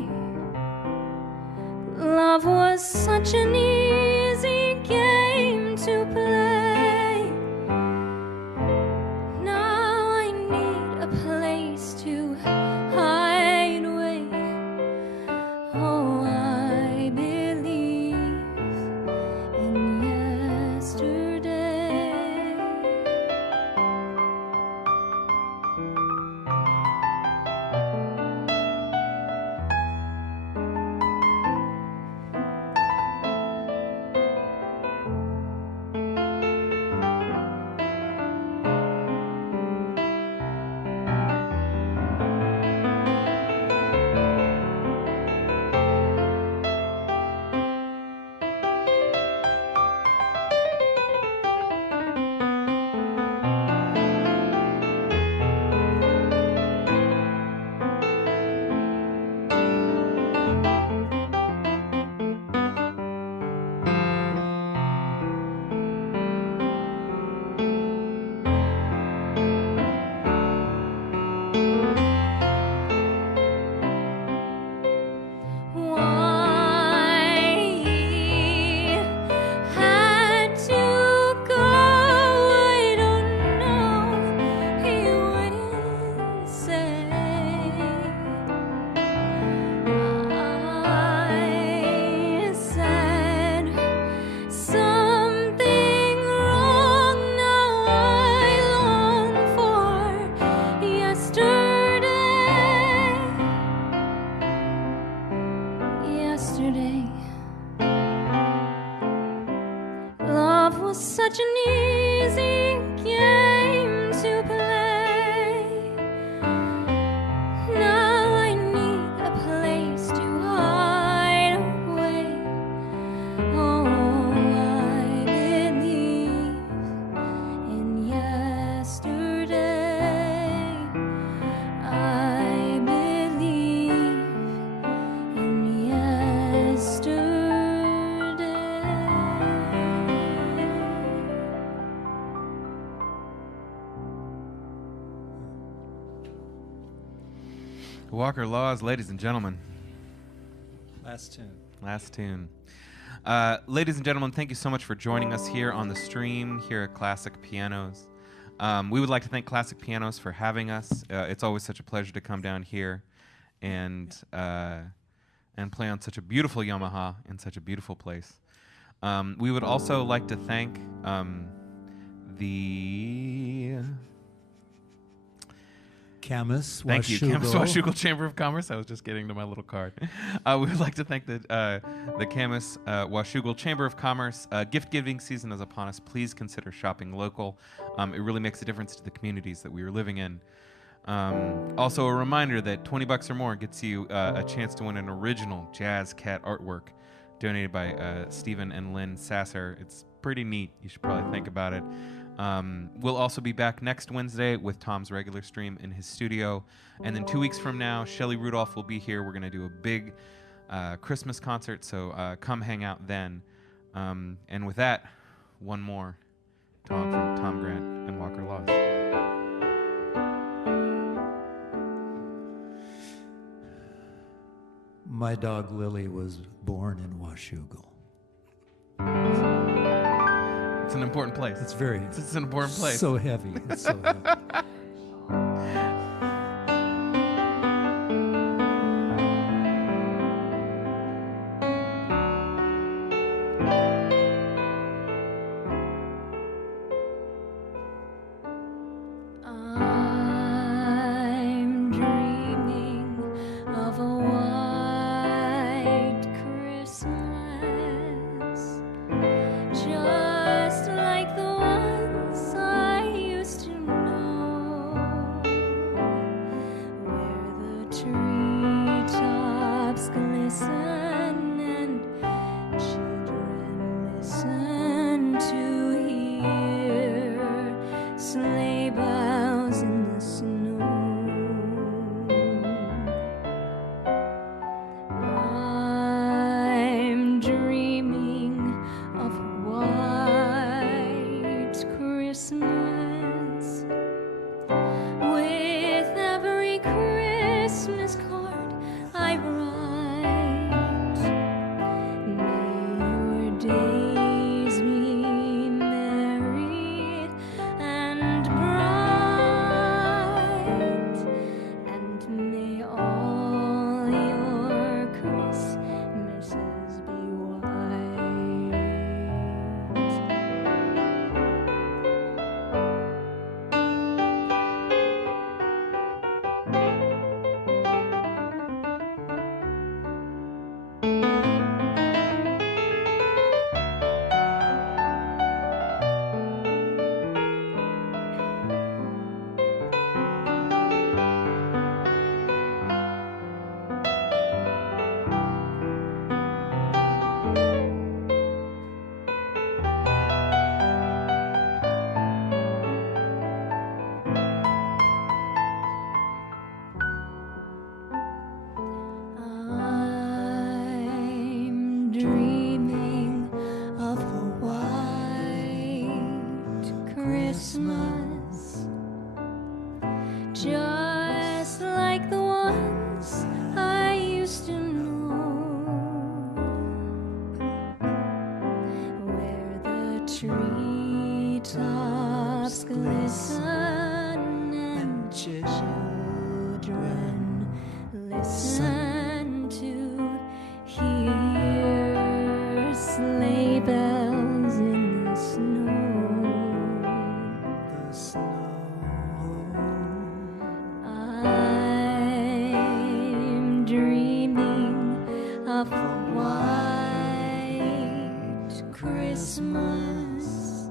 love was such an easy game to play. Now I need a place to hide away. Oh, I believe in yesterday. Walker Laws, ladies and gentlemen. Last tune. Last tune. Ladies and gentlemen, thank you so much for joining us here on the stream here at Classic Pianos. We would like to thank Classic Pianos for having us. It's always such a pleasure to come down here and play on such a beautiful Yamaha in such a beautiful place. We would also like to thank the Camas, Thank you, Washougal. Camas Washougal Chamber of Commerce. I was just getting to my little card. We would like to thank the Camas Washougal Chamber of Commerce. Gift giving season is upon us. Please consider shopping local. It really makes a difference to the communities that we are living in. Also, a reminder that $20 or more gets you a chance to win an original Jazz Cat artwork donated by Stephen and Lynn Sasser. It's pretty neat. You should probably think about it. We'll also be back next Wednesday with Tom's regular stream in his studio. And then 2 weeks from now, Shelley Rudolph will be here. We're going to do a big Christmas concert, so come hang out then. And with that, one more Tom from Tom Grant and Walker Laws. My dog Lily was born in Washougal. It's an important place. It's very. It's an important place. So heavy. It's so heavy. I'm dreaming of a white Christmas, just like the ones I used to know, where the treetops glisten and children listen to hear sleigh bells in the snow. I'm dreaming of a white Christmas, with every Christmas card I write. May your days be merry and bright, and may all your Christmases be white. I'm dreaming of a white Christmas, just like the ones I used to know, where the treetops glisten and children listen to hear sleigh bells in the snow. I'm dreaming of a white Christmas,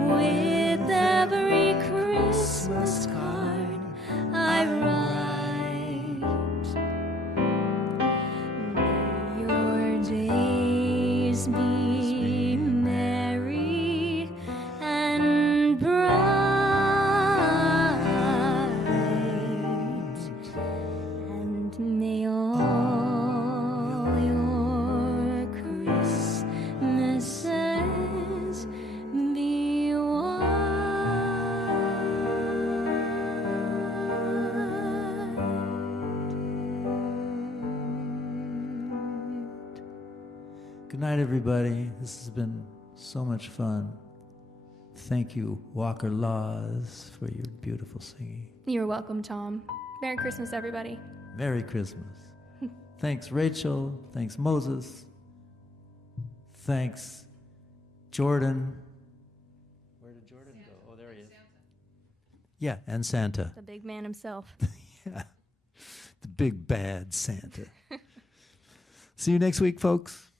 with every Christmas card I write. May your days be merry and bright. Good night, everybody. This has been so much fun. Thank you, Walker Laws, for your beautiful singing. You're welcome, Tom. Merry Christmas, everybody. Merry Christmas. Thanks, Rachel. Thanks, Moses. Thanks, Jordan. Where did Jordan go? Oh, there he is. Yeah, and Santa. The big man himself. Yeah. The big bad Santa. See you next week, folks.